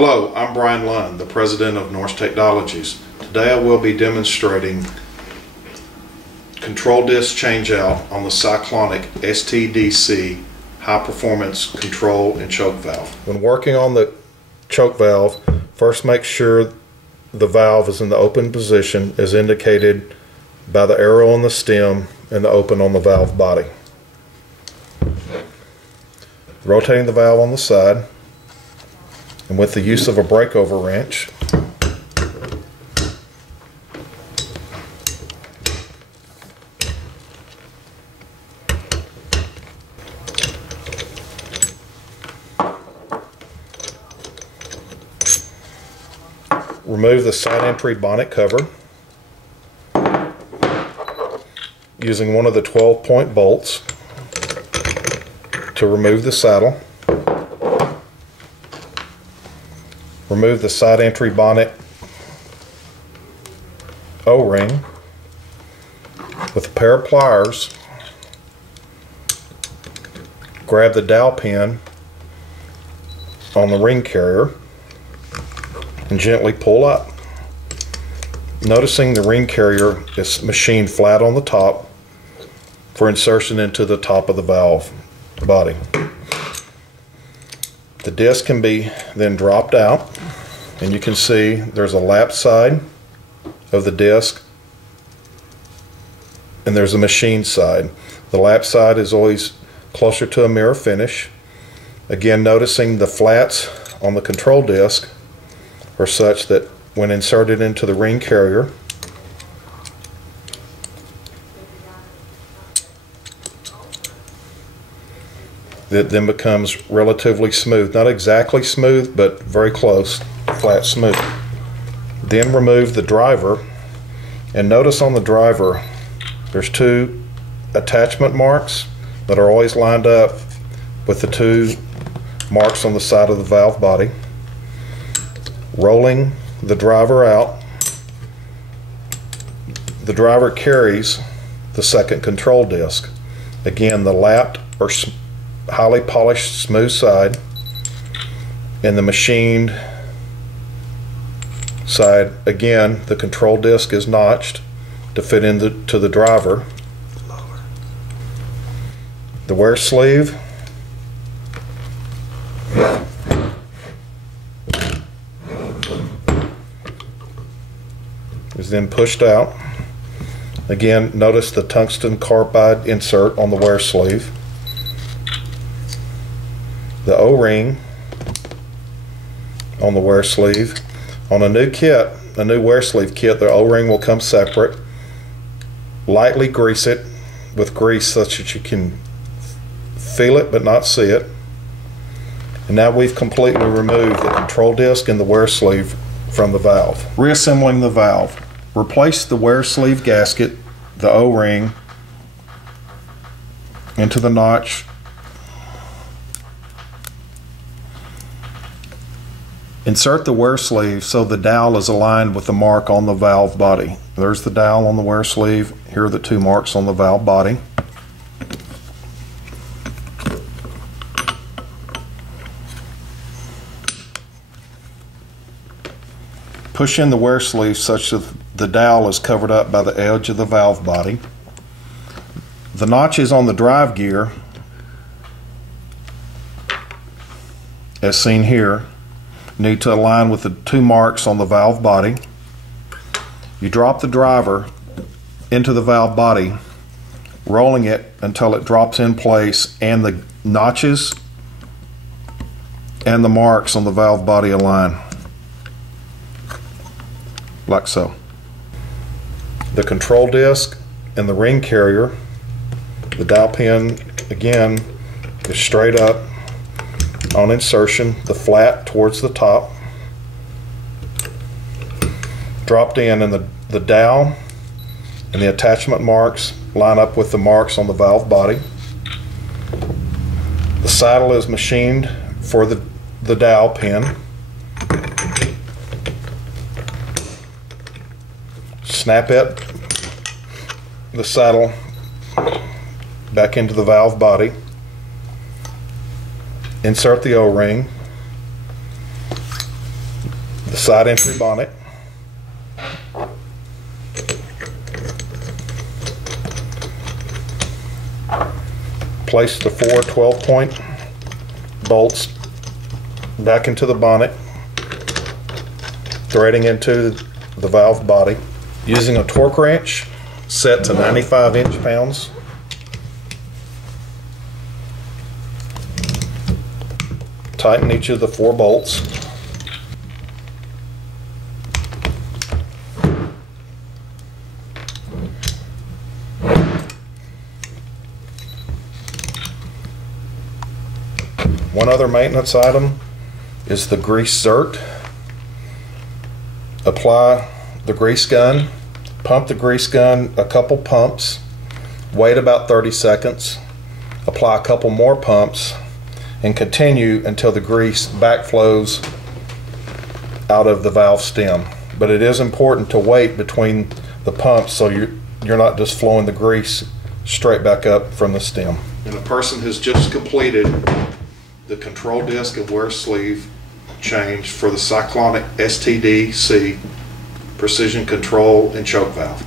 Hello, I'm Brian Lund, the president of Norse Technologies. Today I will be demonstrating control disc changeout on the Cyclonic STDC high performance control and choke valve. When working on the choke valve, first make sure the valve is in the open position as indicated by the arrow on the stem and the open on the valve body. Rotating the valve on the side, and with the use of a breakover wrench, remove the side entry bonnet cover using one of the 12-point bolts to remove the saddle. Remove the side entry bonnet O-ring with a pair of pliers. Grab the dowel pin on the ring carrier and gently pull up. Noticing the ring carrier is machined flat on the top for insertion into the top of the valve body. The disc can be then dropped out, and you can see there's a lap side of the disc and there's a machine side. The lap side is always closer to a mirror finish. Again, noticing the flats on the control disc are such that when inserted into the ring carrier, it then becomes relatively smooth. Not exactly smooth, but very close, flat smooth. Then remove the driver, and notice on the driver there's two attachment marks that are always lined up with the two marks on the side of the valve body. Rolling the driver out, the driver carries the second control disc. Again, the lapped or highly polished smooth side and the machined side. Again, the control disc is notched to fit into the driver. The wear sleeve is then pushed out. Again, notice the tungsten carbide insert on the wear sleeve. The O-ring on the wear sleeve. On a new kit, a new wear sleeve kit, the O-ring will come separate. Lightly grease it with grease such that you can feel it but not see it. And now we've completely removed the control disc and the wear sleeve from the valve. Reassembling the valve. Replace the wear sleeve gasket, the O-ring, into the notch. Insert the wear sleeve so the dowel is aligned with the mark on the valve body. There's the dowel on the wear sleeve. Here are the two marks on the valve body. Push in the wear sleeve such that the dowel is covered up by the edge of the valve body. The notches on the drive gear, as seen here, need to align with the two marks on the valve body. You drop the driver into the valve body, rolling it until it drops in place and the notches and the marks on the valve body align, like so. The control disc and the ring carrier, the dowel pin again is straight up on insertion, the flat towards the top, dropped in, and the dowel and the attachment marks line up with the marks on the valve body. The saddle is machined for the dowel pin. Snap the saddle back into the valve body. Insert the O-ring. the side entry bonnet. Place the 4 12-point bolts back into the bonnet, threading into the valve body. Using a torque wrench set to 95 inch-pounds, tighten each of the 4 bolts. One other maintenance item is the grease zert. Apply the grease gun, pump the grease gun a couple pumps, wait about 30 seconds, apply a couple more pumps, and continue until the grease backflows out of the valve stem. But it is important to wait between the pumps so you're not just flowing the grease straight back up from the stem. And a person has just completed the control disc and wear sleeve change for the Cyclonic STD-C precision control and choke valve.